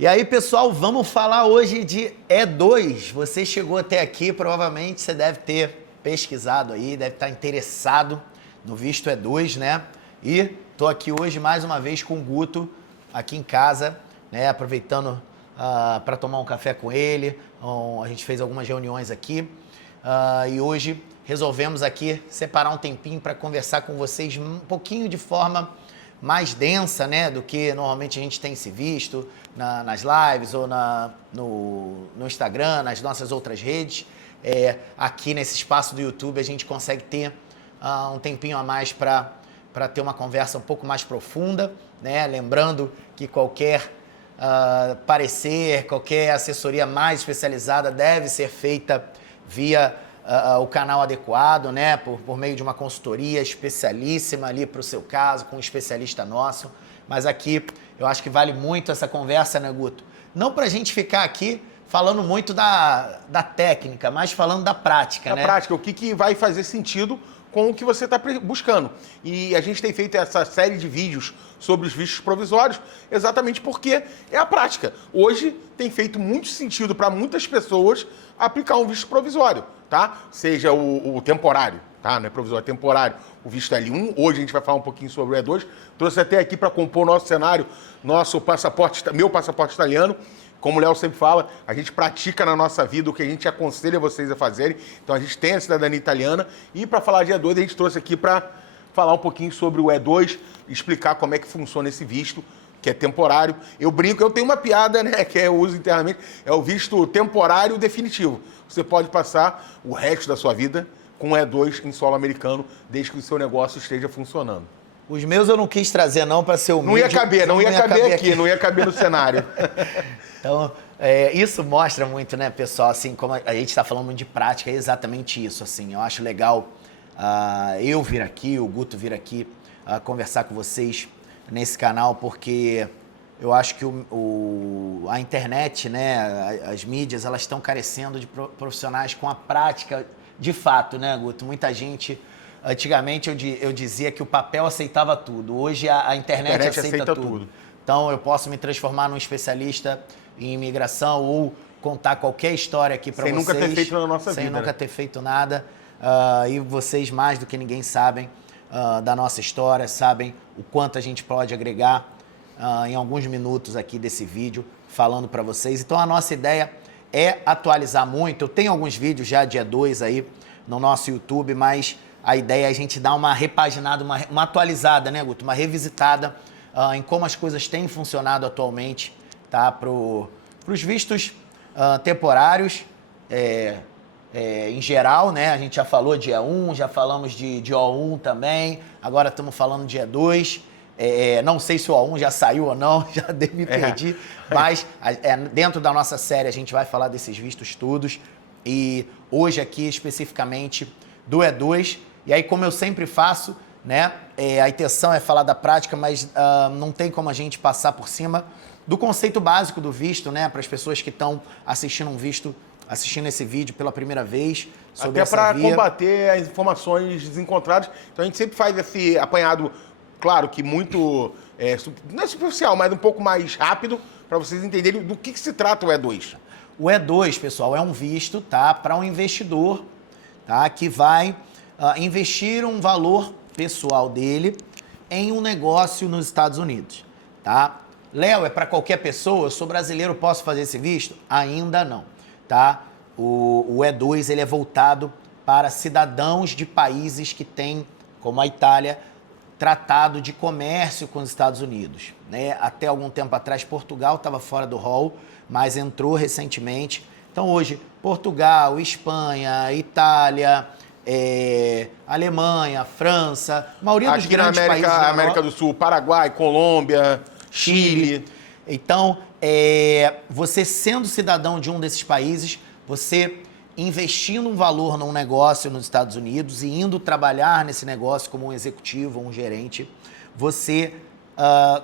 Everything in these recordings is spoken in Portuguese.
E aí, pessoal, vamos falar hoje de E2. Você chegou até aqui, provavelmente você deve ter pesquisado aí, deve estar interessado no visto E2, né? E tô aqui hoje mais uma vez com o Guto, aqui em casa, né? Aproveitando para tomar um café com ele. A gente fez algumas reuniões aqui e hoje resolvemos aqui separar um tempinho para conversar com vocês um pouquinho de forma mais densa, né, do que normalmente a gente tem se visto nas lives ou no Instagram, nas nossas outras redes. Aqui nesse espaço do YouTube a gente consegue ter um tempinho a mais para ter uma conversa um pouco mais profunda, né? Lembrando que qualquer parecer, qualquer assessoria mais especializada deve ser feita via o canal adequado, né? Por meio de uma consultoria especialíssima ali para o seu caso, com um especialista nosso. Mas aqui eu acho que vale muito essa conversa, né, Guto? Não para a gente ficar aqui falando muito da técnica, mas falando da prática, né? Da prática, o que vai fazer sentido com o que você está buscando. E a gente tem feito essa série de vídeos sobre os vistos provisórios exatamente porque é a prática. Hoje tem feito muito sentido para muitas pessoas aplicar um visto provisório, tá? Seja o temporário, tá? Não é provisório, é temporário. O visto L1, hoje a gente vai falar um pouquinho sobre o E2. Trouxe até aqui para compor o nosso cenário, meu passaporte italiano. Como o Léo sempre fala, a gente pratica na nossa vida o que a gente aconselha vocês a fazerem. Então a gente tem a cidadania italiana. E para falar de E2, a gente trouxe aqui para falar um pouquinho sobre o E2, explicar como é que funciona esse visto, que é temporário. Eu brinco, eu tenho uma piada, né, que eu uso internamente, é o visto temporário definitivo. Você pode passar o resto da sua vida com E2 em solo americano, desde que o seu negócio esteja funcionando. Os meus eu não quis trazer não para ser humilde. Não ia caber aqui, não ia caber no cenário. Então, isso mostra muito, né, pessoal, assim, como a gente está falando muito de prática, é exatamente isso, assim. Eu acho legal eu vir aqui, o Guto vir aqui conversar com vocês nesse canal, porque eu acho que a internet, né, as mídias, elas estão carecendo de profissionais com a prática de fato, né, Guto? Muita gente... Antigamente eu dizia que o papel aceitava tudo. Hoje a internet aceita tudo. Então eu posso me transformar num especialista em imigração ou contar qualquer história aqui para vocês. Sem nunca ter feito na nossa vida. Sem nunca ter feito nada. E vocês, mais do que ninguém, sabem da nossa história, sabem o quanto a gente pode agregar em alguns minutos aqui desse vídeo, falando para vocês. Então a nossa ideia é atualizar muito. Eu tenho alguns vídeos já dia 2 aí no nosso YouTube, mas... A ideia é a gente dar uma repaginada, uma atualizada, né, Guto? Uma revisitada em como as coisas têm funcionado atualmente, tá? Para os vistos temporários, em geral, né? A gente já falou de E1, já falamos de O1 também, agora estamos falando de E2. Não sei se o O1 já saiu ou não, já me perdi, mas dentro da nossa série a gente vai falar desses vistos todos. E hoje aqui, especificamente, do E2... E aí, como eu sempre faço, né, a intenção é falar da prática, mas não tem como a gente passar por cima do conceito básico do visto, né, para as pessoas que estão assistindo esse vídeo pela primeira vez. Sobre até para combater as informações desencontradas. Então a gente sempre faz esse apanhado, claro que muito, não é superficial, mas um pouco mais rápido, para vocês entenderem do que se trata o E2. O E2, pessoal, é um visto, tá, para um investidor, tá, que vai... investir um valor pessoal dele em um negócio nos Estados Unidos, tá? Léo, é para qualquer pessoa? Eu sou brasileiro, posso fazer esse visto? Ainda não, tá? O E2, ele é voltado para cidadãos de países que têm, como a Itália, tratado de comércio com os Estados Unidos, né? Até algum tempo atrás, Portugal estava fora do rol, mas entrou recentemente. Então, hoje, Portugal, Espanha, Itália... Alemanha, França, a maioria dos grandes países da América do Sul, Paraguai, Colômbia, Chile. Então, você sendo cidadão de um desses países, você investindo um valor num negócio nos Estados Unidos e indo trabalhar nesse negócio como um executivo ou um gerente, você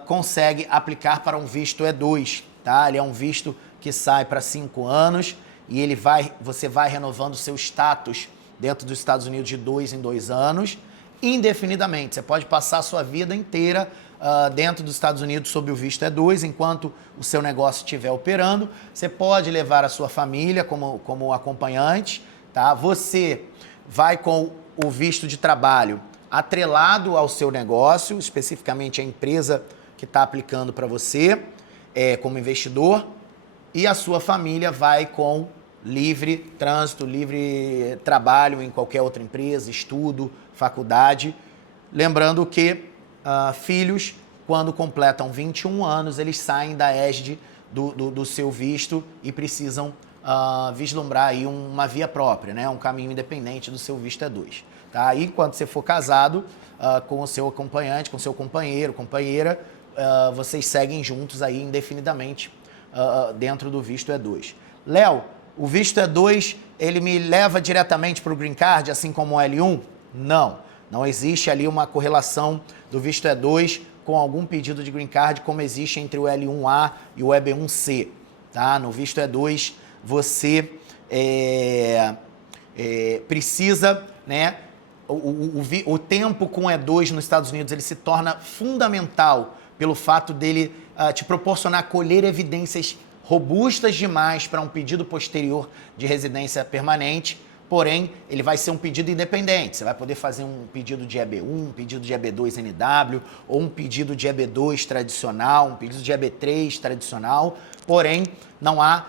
consegue aplicar para um visto E2, tá? Ele é um visto que sai para 5 anos e você vai renovando o seu status dentro dos Estados Unidos de 2 em 2 anos, indefinidamente. Você pode passar a sua vida inteira dentro dos Estados Unidos sob o visto E2, enquanto o seu negócio estiver operando. Você pode levar a sua família como acompanhante, tá? Você vai com o visto de trabalho atrelado ao seu negócio, especificamente a empresa que está aplicando para você, como investidor, e a sua família vai com livre trânsito, livre trabalho em qualquer outra empresa, estudo, faculdade. Lembrando que filhos, quando completam 21 anos, eles saem da égide do seu visto e precisam vislumbrar aí uma via própria, né? Um caminho independente do seu visto E2. Tá? E quando você for casado com o seu acompanhante, com o seu companheiro, companheira, vocês seguem juntos aí indefinidamente dentro do visto E2. Léo, o visto E2, ele me leva diretamente para o Green Card, assim como o L1? Não. Não existe ali uma correlação do visto E2 com algum pedido de Green Card, como existe entre o L1A e o EB1C. Tá? No visto E2, você precisa, né? O tempo com E2 nos Estados Unidos ele se torna fundamental pelo fato dele te proporcionar colher evidências robustas demais para um pedido posterior de residência permanente, porém, ele vai ser um pedido independente. Você vai poder fazer um pedido de EB1, um pedido de EB2NW, ou um pedido de EB2 tradicional, um pedido de EB3 tradicional, porém, não há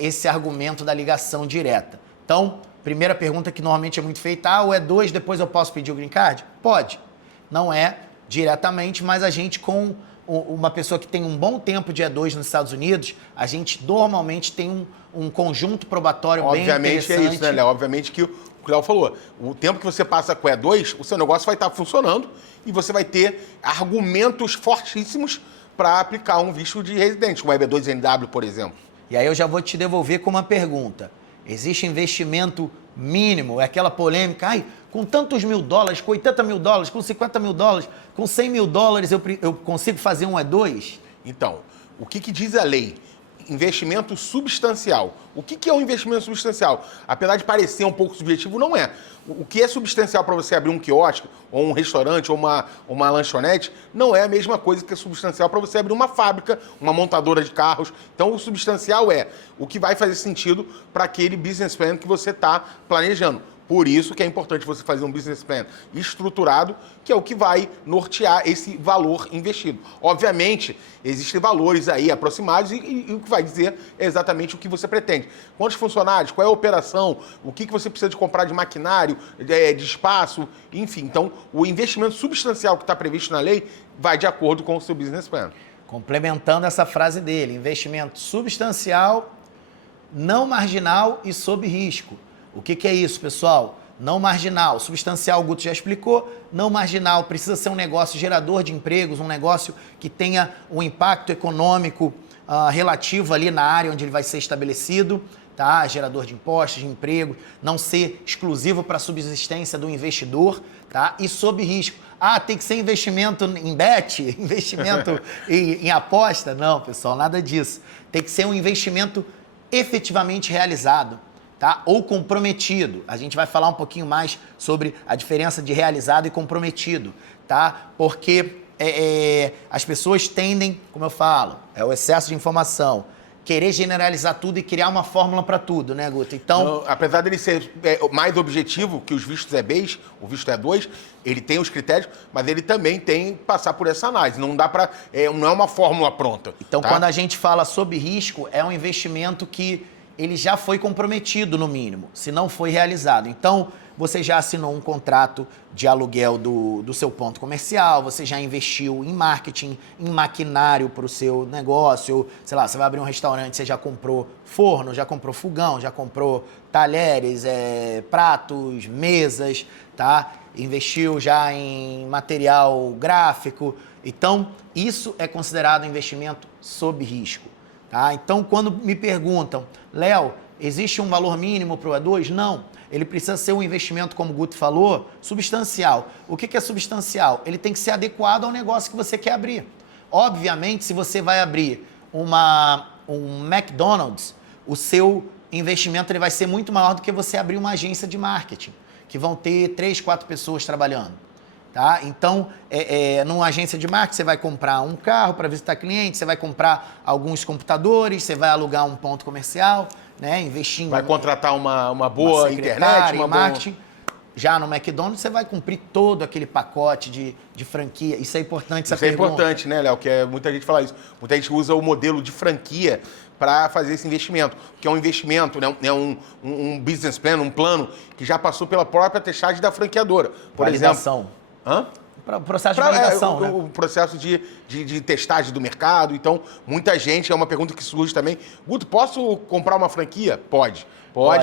esse argumento da ligação direta. Então, primeira pergunta que normalmente é muito feita, o E2, depois eu posso pedir o Green Card? Pode. Não é diretamente, mas a gente com uma pessoa que tem um bom tempo de E2 nos Estados Unidos, a gente normalmente tem um conjunto probatório bem interessante. Obviamente é isso, né, Léo? Obviamente que o Léo falou, o tempo que você passa com E2, o seu negócio vai estar funcionando e você vai ter argumentos fortíssimos para aplicar um visto de residente, como o EB2NW, por exemplo. E aí eu já vou te devolver com uma pergunta. Existe investimento mínimo? É aquela polêmica, com tantos $1.000, com $80.000, com $50.000, com $100.000 eu consigo fazer um E2? Então, o que diz a lei? Investimento substancial. O que é um investimento substancial? Apesar de parecer um pouco subjetivo, não é. O que é substancial para você abrir um quiosque, ou um restaurante, ou uma lanchonete, não é a mesma coisa que é substancial para você abrir uma fábrica, uma montadora de carros. Então, o substancial é o que vai fazer sentido para aquele business plan que você está planejando. Por isso que é importante você fazer um business plan estruturado, que é o que vai nortear esse valor investido. Obviamente, existem valores aí aproximados e o que vai dizer é exatamente o que você pretende. Quantos funcionários, qual é a operação, o que você precisa de comprar de maquinário, de espaço, enfim. Então, o investimento substancial que está previsto na lei vai de acordo com o seu business plan. Complementando essa frase dele, investimento substancial, não marginal e sob risco. O que é isso, pessoal? Não marginal. Substancial, o Guto já explicou. Não marginal precisa ser um negócio gerador de empregos, um negócio que tenha um impacto econômico relativo ali na área onde ele vai ser estabelecido, tá? Gerador de impostos, de emprego, não ser exclusivo para a subsistência do investidor, tá? E sob risco. Tem que ser investimento em bet, investimento em aposta? Não, pessoal, nada disso. Tem que ser um investimento efetivamente realizado. Tá? Ou comprometido. A gente vai falar um pouquinho mais sobre a diferença de realizado e comprometido, tá? Porque as pessoas tendem, como eu falo, é o excesso de informação, querer generalizar tudo e criar uma fórmula para tudo, né, Guto? Então, apesar dele ser mais objetivo que os vistos EBs, o visto E2, ele tem os critérios, mas ele também tem que passar por essa análise. Não dá para, não é uma fórmula pronta. Então, tá? Quando a gente fala sob risco, é um investimento que ele já foi comprometido, no mínimo, se não foi realizado. Então, você já assinou um contrato de aluguel do seu ponto comercial, você já investiu em marketing, em maquinário para o seu negócio, sei lá, você vai abrir um restaurante, você já comprou forno, já comprou fogão, já comprou talheres, pratos, mesas, tá? Investiu já em material gráfico. Então, isso é considerado investimento sob risco. Tá? Então, quando me perguntam, Léo, existe um valor mínimo para o E2? Não. Ele precisa ser um investimento, como o Guto falou, substancial. O que é substancial? Ele tem que ser adequado ao negócio que você quer abrir. Obviamente, se você vai abrir um McDonald's, o seu investimento ele vai ser muito maior do que você abrir uma agência de marketing, que vão ter 3, 4 pessoas trabalhando. Tá? Então, numa agência de marketing, você vai comprar um carro para visitar cliente, você vai comprar alguns computadores, você vai alugar um ponto comercial, né? Investir em... Vai contratar uma boa internet, uma marketing. Já no McDonald's, você vai cumprir todo aquele pacote de franquia. Isso é importante, essa pergunta. Isso é importante, né, Léo? Que muita gente fala isso. Muita gente usa o modelo de franquia para fazer esse investimento, que é um investimento, né, um business plan, um plano que já passou pela própria testagem da franqueadora. Por exemplo... Hã? O processo de validação, né? O processo de testagem do mercado. Então, muita gente, é uma pergunta que surge também. Guto, posso comprar uma franquia? Pode.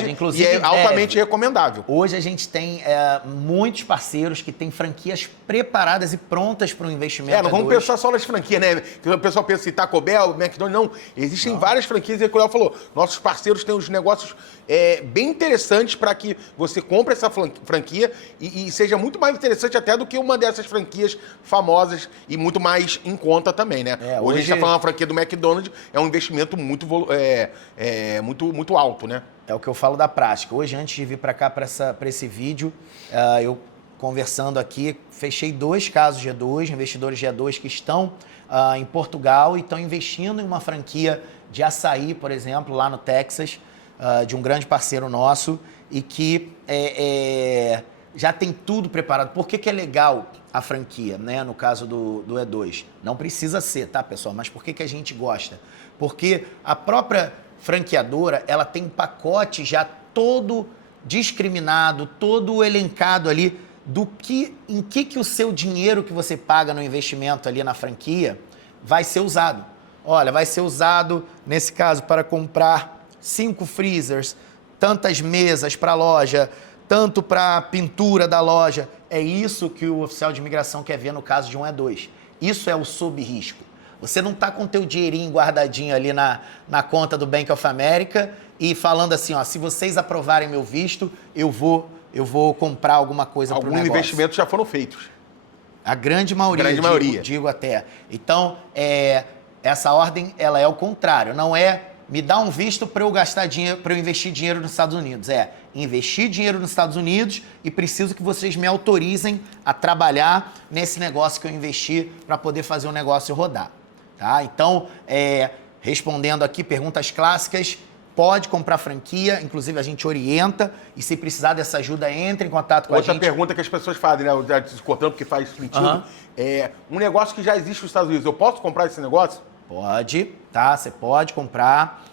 Inclusive, e é altamente recomendável. Hoje a gente tem muitos parceiros que têm franquias preparadas e prontas para o investimento. Não vamos pensar só nas franquias, né? Que o pessoal pensa em Taco Bell, McDonald's. Não, existem várias franquias. E o Léo falou, nossos parceiros têm uns negócios bem interessantes para que você compre essa franquia e seja muito mais interessante até do que uma dessas franquias famosas e muito mais em conta também, né? Hoje a gente está falando uma franquia do McDonald's, é um investimento muito alto, né? É o que eu falo da prática. Hoje, antes de vir para cá, para esse vídeo, eu conversando aqui, fechei 2 casos G2, investidores G2 que estão em Portugal e estão investindo em uma franquia de açaí, por exemplo, lá no Texas, de um grande parceiro nosso e que já tem tudo preparado. Por que é legal a franquia, né? No caso do E2? Não precisa ser, tá, pessoal? Mas por que a gente gosta? Porque a própria franqueadora, ela tem um pacote já todo discriminado, todo elencado ali em que o seu dinheiro que você paga no investimento ali na franquia vai ser usado. Olha, vai ser usado, nesse caso, para comprar 5 freezers, tantas mesas para a loja, tanto para a pintura da loja. É isso que o oficial de imigração quer ver no caso de um E2. Isso é o sob risco. Você não está com o teu dinheirinho guardadinho ali na conta do Bank of America e falando assim, ó, se vocês aprovarem meu visto, eu vou comprar alguma coisa para o negócio. Alguns investimentos já foram feitos. A grande maioria. Digo até. Então, essa ordem, ela é o contrário. Não é me dá um visto para eu gastar dinheiro, para eu investir dinheiro nos Estados Unidos. É investir dinheiro nos Estados Unidos e preciso que vocês me autorizem a trabalhar nesse negócio que eu investi para poder fazer o negócio rodar. Tá? Então, respondendo aqui perguntas clássicas, pode comprar franquia, inclusive a gente orienta e se precisar dessa ajuda, entre em contato com a gente. Outra pergunta que as pessoas fazem, né? Se cortando porque faz sentido. Um negócio que já existe nos Estados Unidos, eu posso comprar esse negócio? Pode, tá? Você pode comprar.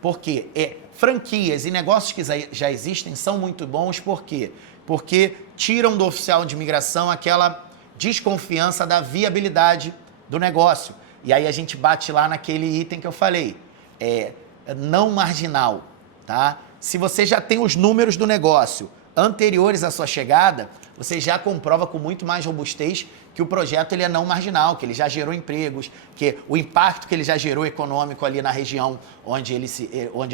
Por quê? Franquias e negócios que já existem são muito bons, por quê? Porque tiram do oficial de imigração aquela desconfiança da viabilidade do negócio. E aí a gente bate lá naquele item que eu falei. Não marginal, tá? Se você já tem os números do negócio anteriores à sua chegada, você já comprova com muito mais robustez que o projeto ele é não marginal, que ele já gerou empregos, que o impacto que ele já gerou econômico ali na região onde ele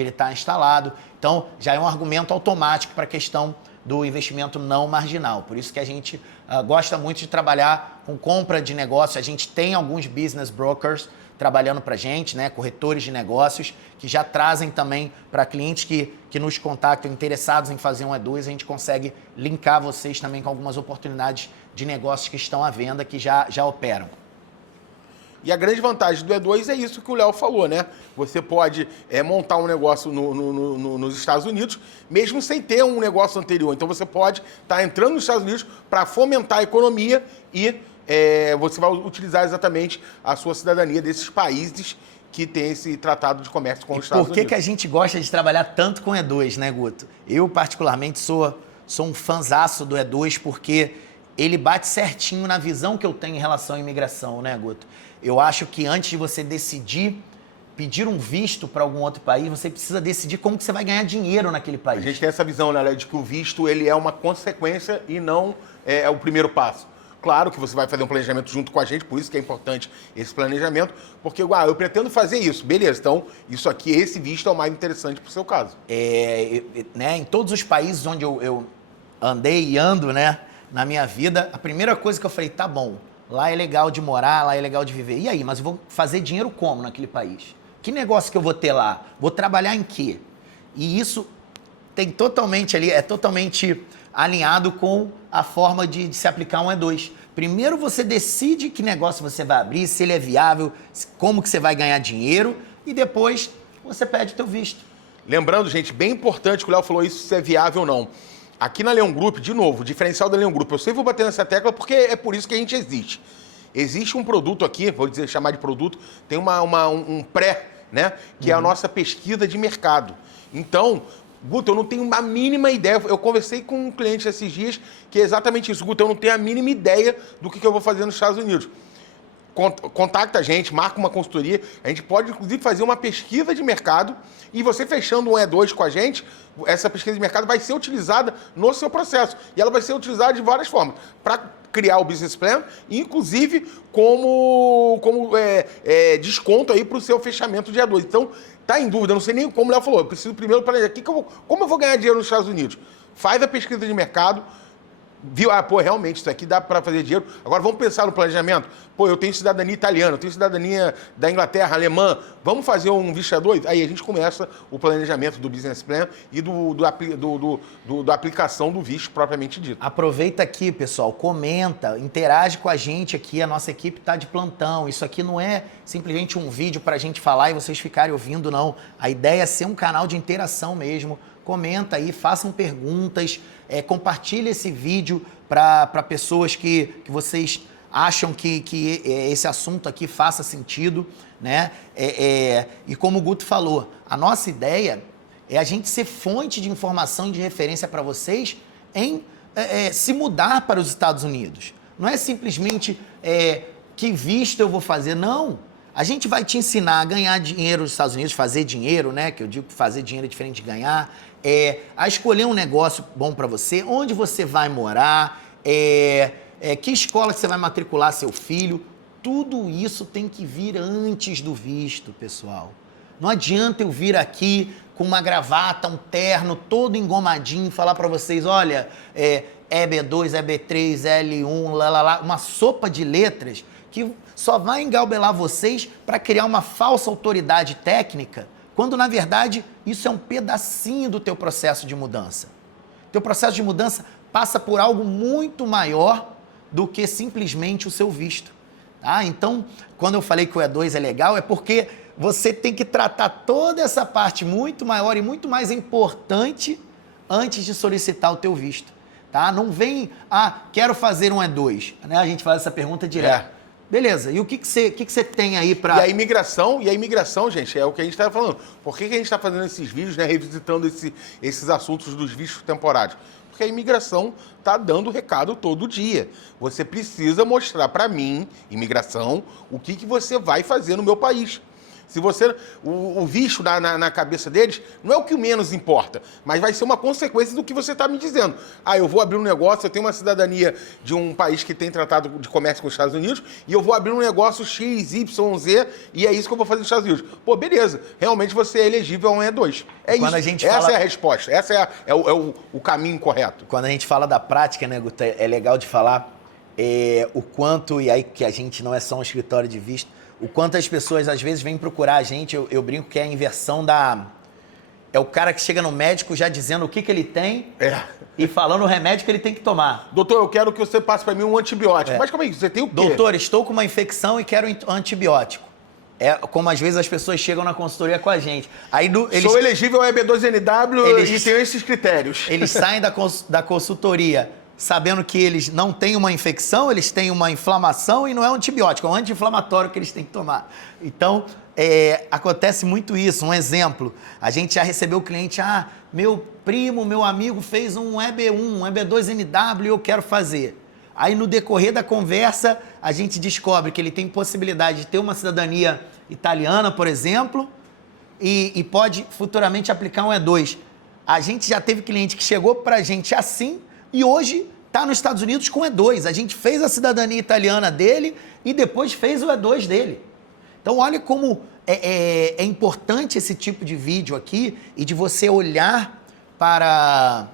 está instalado. Então, já é um argumento automático para a questão do investimento não marginal. Por isso que a gente gosta muito de trabalhar com compra de negócio. A gente tem alguns business brokers trabalhando para a gente, né, corretores de negócios, que já trazem também para clientes que nos contactam interessados em fazer um E2, a gente consegue linkar vocês também com algumas oportunidades de negócios que estão à venda, que já operam. E a grande vantagem do E2 é isso que o Léo falou, né? Você pode montar um negócio nos Estados Unidos, mesmo sem ter um negócio anterior. Então você pode estar entrando nos Estados Unidos para fomentar a economia e você vai utilizar exatamente a sua cidadania desses países que tem esse tratado de comércio com os Estados Unidos. Por que a gente gosta de trabalhar tanto com E2, né, Guto? Eu, particularmente, sou um fanzaço do E2 porque ele bate certinho na visão que eu tenho em relação à imigração, né, Guto? Eu acho que antes de você decidir pedir um visto para algum outro país, você precisa decidir como que você vai ganhar dinheiro naquele país. A gente tem essa visão, né, de que o visto ele é uma consequência e não é o primeiro passo. Claro que você vai fazer um planejamento junto com a gente, por isso que é importante esse planejamento, porque eu pretendo fazer isso, beleza, então isso aqui, esse visto é o mais interessante para o seu caso. Né, em todos os países onde eu andei e ando, né, na minha vida, a primeira coisa que eu falei, tá bom, lá é legal de morar, lá é legal de viver. E aí, mas eu vou fazer dinheiro como naquele país? Que negócio que eu vou ter lá? Vou trabalhar em quê? E isso tem totalmente ali, totalmente alinhado com a forma de se aplicar um E2. Primeiro você decide que negócio você vai abrir, se ele é viável, como que você vai ganhar dinheiro e depois você pede o teu visto. Lembrando, gente, bem importante que o Léo falou isso, se é viável ou não. Aqui na Leão Group, de novo, o diferencial da Leão Group, eu sempre vou bater nessa tecla porque é por isso que a gente existe. Existe um produto aqui, vou dizer, chamar de produto, tem um pré, né, que é a nossa pesquisa de mercado. Então, Guto, eu não tenho a mínima ideia. Eu conversei com um cliente esses dias que é exatamente isso. Guto, eu não tenho a mínima ideia do que eu vou fazer nos Estados Unidos. Contacta a gente, marca uma consultoria. A gente pode, inclusive, fazer uma pesquisa de mercado e você fechando um E2 com a gente, essa pesquisa de mercado vai ser utilizada no seu processo. E ela vai ser utilizada de várias formas. Para criar o business plan, inclusive como desconto aí para o seu fechamento de E2. Então, tá em dúvida, não sei nem como o Léo falou, eu preciso primeiro planejar como eu vou ganhar dinheiro nos Estados Unidos. Faz a pesquisa de mercado, viu, realmente, isso aqui dá para fazer dinheiro. Agora vamos pensar no planejamento. Eu tenho cidadania italiana, eu tenho cidadania da Inglaterra, alemã. Vamos fazer um visto A2? Aí a gente começa o planejamento do business plan e da aplicação do visto propriamente dito. Aproveita aqui, pessoal, comenta, interage com a gente aqui, a nossa equipe está de plantão. Isso aqui não é simplesmente um vídeo para a gente falar e vocês ficarem ouvindo, não. A ideia é ser um canal de interação mesmo. Comenta aí, façam perguntas, compartilhe esse vídeo para pessoas que vocês acham que esse assunto aqui faça sentido, né? E como o Guto falou, a nossa ideia é a gente ser fonte de informação e de referência para vocês em se mudar para os Estados Unidos. Não é simplesmente que visto eu vou fazer, não. A gente vai te ensinar a ganhar dinheiro nos Estados Unidos, fazer dinheiro, né? Que eu digo que fazer dinheiro é diferente de ganhar. A escolher um negócio bom para você, onde você vai morar, que escola você vai matricular seu filho. Tudo isso tem que vir antes do visto, pessoal. Não adianta eu vir aqui com uma gravata, um terno, todo engomadinho, falar para vocês, olha, EB2, EB3, L1, uma sopa de letras que só vai engalbelar vocês para criar uma falsa autoridade técnica, quando, na verdade, isso é um pedacinho do teu processo de mudança. Teu processo de mudança passa por algo muito maior do que simplesmente o seu visto. Tá? Então, quando eu falei que o E2 é legal, é porque você tem que tratar toda essa parte muito maior e muito mais importante antes de solicitar o teu visto. Tá? Não vem, quero fazer um E2. Né? A gente faz essa pergunta direto. Beleza, e o que você tem aí para... E a imigração, gente, é o que a gente estava falando. Por que a gente está fazendo esses vídeos, né, revisitando esses assuntos dos vistos temporários? Porque a imigração está dando recado todo dia. Você precisa mostrar para mim, imigração, o que você vai fazer no meu país. Se você, o visto na cabeça deles não é o que menos importa, mas vai ser uma consequência do que você está me dizendo. Eu vou abrir um negócio, eu tenho uma cidadania de um país que tem tratado de comércio com os Estados Unidos e eu vou abrir um negócio X, Y, Z e é isso que eu vou fazer nos Estados Unidos. Beleza, realmente você é elegível a um E2. Essa é a resposta, essa é o caminho correto. Quando a gente fala da prática, né, Guto, é legal de falar o quanto, e aí que a gente não é só um escritório de visto, o quanto as pessoas, às vezes, vêm procurar a gente, eu brinco que é a inversão É o cara que chega no médico já dizendo o que ele tem e falando o remédio que ele tem que tomar. Doutor, eu quero que você passe para mim um antibiótico. Mas como é que você tem o quê? Doutor, estou com uma infecção e quero antibiótico. É como, às vezes, as pessoas chegam na consultoria com a gente. Aí, Sou elegível ao EB2NW e tenho esses critérios. Eles saem da consultoria sabendo que eles não têm uma infecção, eles têm uma inflamação e não é um antibiótico, é um anti-inflamatório que eles têm que tomar. Então, acontece muito isso. Um exemplo, a gente já recebeu o cliente, meu primo, meu amigo fez um EB1, um EB2NW e eu quero fazer. Aí, no decorrer da conversa, a gente descobre que ele tem possibilidade de ter uma cidadania italiana, por exemplo, e pode futuramente aplicar um E2. A gente já teve cliente que chegou pra gente assim, e hoje está nos Estados Unidos com E2. A gente fez a cidadania italiana dele e depois fez o E2 dele. Então, olha como é importante esse tipo de vídeo aqui e de você olhar para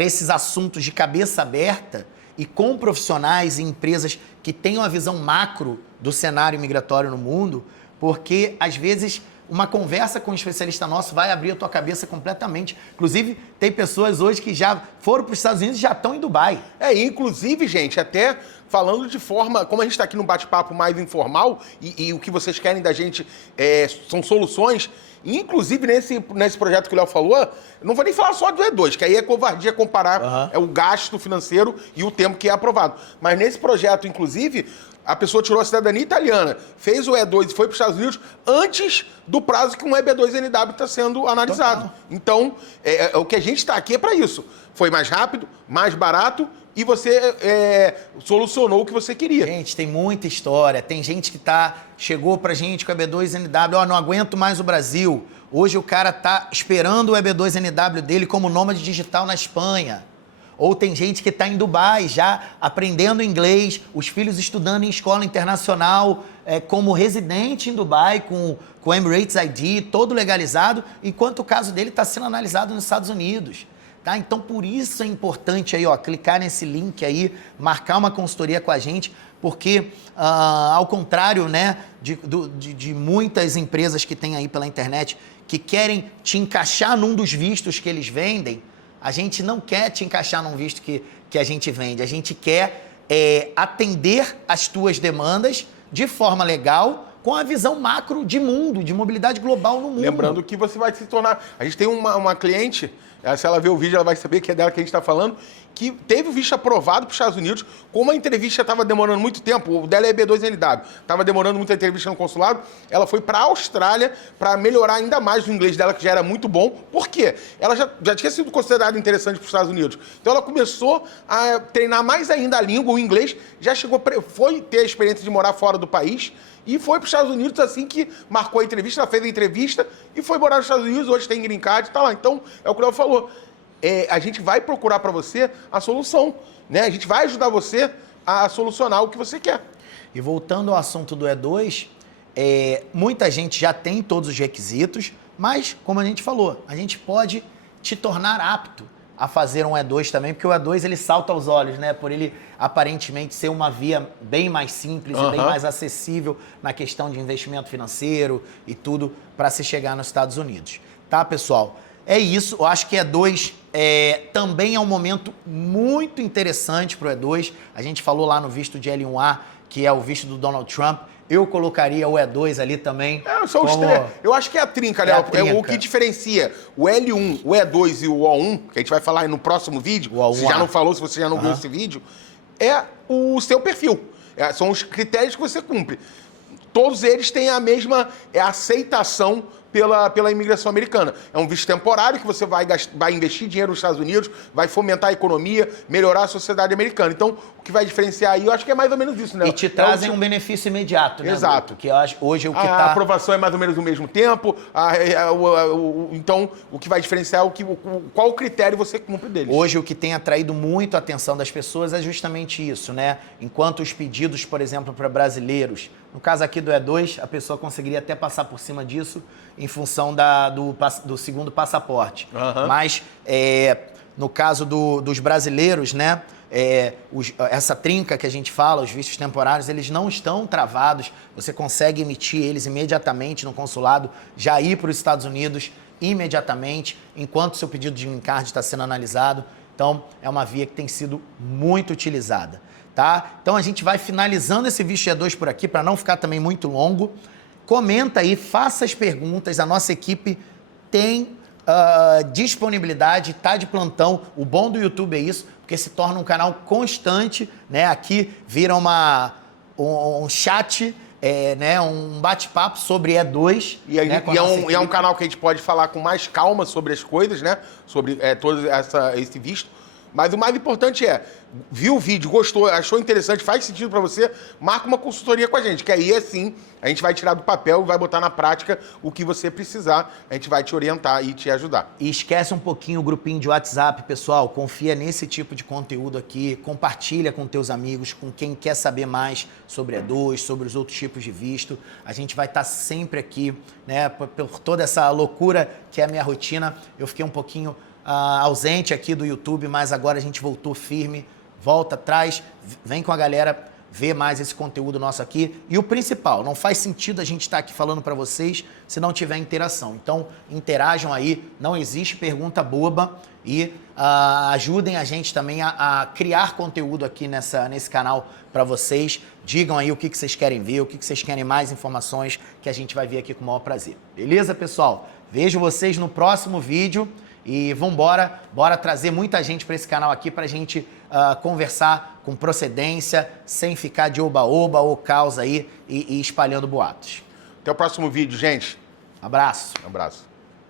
esses assuntos de cabeça aberta e com profissionais e empresas que tenham a visão macro do cenário migratório no mundo, porque, às vezes, uma conversa com um especialista nosso vai abrir a tua cabeça completamente. Inclusive, tem pessoas hoje que já foram para os Estados Unidos e já estão em Dubai. Inclusive, gente, até falando de forma, como a gente está aqui num bate-papo mais informal e o que vocês querem da gente são soluções, inclusive nesse projeto que o Léo falou, não vou nem falar só do E2, que aí é covardia comparar o gasto financeiro e o tempo que é aprovado. Mas nesse projeto, inclusive, a pessoa tirou a cidadania italiana, fez o E2 e foi para os Estados Unidos antes do prazo que um EB2NW está sendo analisado. Total. Então, o que a gente está aqui é para isso. Foi mais rápido, mais barato e você solucionou o que você queria. Gente, tem muita história. Tem gente que chegou pra gente com o EB2NW, não aguento mais o Brasil. Hoje o cara tá esperando o EB2NW dele como nômade digital na Espanha. Ou tem gente que está em Dubai já aprendendo inglês, os filhos estudando em escola internacional, como residente em Dubai, com Emirates ID, todo legalizado, enquanto o caso dele está sendo analisado nos Estados Unidos. Tá? Então, por isso é importante aí, clicar nesse link aí, marcar uma consultoria com a gente, porque, ao contrário, né, de muitas empresas que tem aí pela internet, que querem te encaixar num dos vistos que eles vendem, a gente não quer te encaixar num visto que a gente vende. A gente quer atender as tuas demandas de forma legal, com a visão macro de mundo, de mobilidade global no mundo. Lembrando que você vai se tornar... A gente tem uma cliente, se ela ver o vídeo, ela vai saber que é dela que a gente está falando, que teve o visto aprovado para os Estados Unidos, como a entrevista estava demorando muito tempo, o dela é EB2NW, estava demorando muita entrevista no consulado, ela foi para a Austrália para melhorar ainda mais o inglês dela, que já era muito bom. Por quê? Ela já tinha sido considerada interessante para os Estados Unidos. Então ela começou a treinar mais ainda a língua, o inglês, já foi ter a experiência de morar fora do país, e foi para os Estados Unidos assim que marcou a entrevista, ela fez a entrevista e foi morar nos Estados Unidos, hoje tem green card, tá lá. Então, é o que o Léo falou. A gente vai procurar para você a solução, né? A gente vai ajudar você a solucionar o que você quer. E voltando ao assunto do E2, muita gente já tem todos os requisitos, mas, como a gente falou, a gente pode te tornar apto a fazer um E2 também, porque o E2 ele salta aos olhos, né? Por ele aparentemente ser uma via bem mais simples e bem mais acessível na questão de investimento financeiro e tudo para se chegar nos Estados Unidos. Tá, pessoal? É isso. Eu acho que E2 também é um momento muito interessante para o E2. A gente falou lá no visto de L1A, que é o visto do Donald Trump. Eu colocaria o E2 ali também. Eu acho que é a trinca, Léo. O que diferencia o L1, o E2 e o O1, que a gente vai falar aí no próximo vídeo, se já não falou, se você já não viu esse vídeo, é o seu perfil. São os critérios que você cumpre. Todos eles têm a mesma aceitação pela imigração americana. É um visto temporário que você vai investir dinheiro nos Estados Unidos, vai fomentar a economia, melhorar a sociedade americana. Então, o que vai diferenciar aí, eu acho que é mais ou menos isso, né? E te trazem um benefício imediato, né? Exato. Que eu acho, hoje o que a aprovação é mais ou menos no mesmo tempo. Então, o que vai diferenciar é qual critério você cumpre deles. Hoje, o que tem atraído muito a atenção das pessoas é justamente isso, né? Enquanto os pedidos, por exemplo, para brasileiros, no caso aqui do E2, a pessoa conseguiria até passar por cima disso em função do segundo passaporte. Mas, no caso dos brasileiros, né? Essa trinca que a gente fala, os vistos temporários, eles não estão travados. Você consegue emitir eles imediatamente no consulado, já ir para os Estados Unidos imediatamente, enquanto seu pedido de green card está sendo analisado. Então, é uma via que tem sido muito utilizada. Tá? Então, a gente vai finalizando esse visto E2 por aqui, para não ficar também muito longo. Comenta aí, faça as perguntas, a nossa equipe tem disponibilidade, tá de plantão. O bom do YouTube é isso, porque se torna um canal constante, né? Aqui vira um chat, né? Um bate-papo sobre E2. E é um canal que a gente pode falar com mais calma sobre as coisas, né? Sobre todo esse visto. Mas o mais importante viu o vídeo, gostou, achou interessante, faz sentido para você, marca uma consultoria com a gente, que aí assim a gente vai tirar do papel e vai botar na prática o que você precisar, a gente vai te orientar e te ajudar. E esquece um pouquinho o grupinho de WhatsApp, pessoal, confia nesse tipo de conteúdo aqui, compartilha com teus amigos, com quem quer saber mais sobre E2, sobre os outros tipos de visto. A gente vai estar sempre aqui, né, por toda essa loucura que é a minha rotina. Eu fiquei um pouquinho ausente aqui do YouTube, mas agora a gente voltou firme, volta atrás, vem com a galera ver mais esse conteúdo nosso aqui. E o principal, não faz sentido a gente estar aqui falando para vocês se não tiver interação. Então, interajam aí, não existe pergunta boba e ajudem a gente também a criar conteúdo aqui nesse canal para vocês. Digam aí o que vocês querem ver, o que vocês querem mais informações, que a gente vai ver aqui com o maior prazer. Beleza, pessoal? Vejo vocês no próximo vídeo. E vambora, bora trazer muita gente para esse canal aqui para a gente conversar com procedência, sem ficar de oba-oba ou caos aí e espalhando boatos. Até o próximo vídeo, gente. Abraço. Um abraço.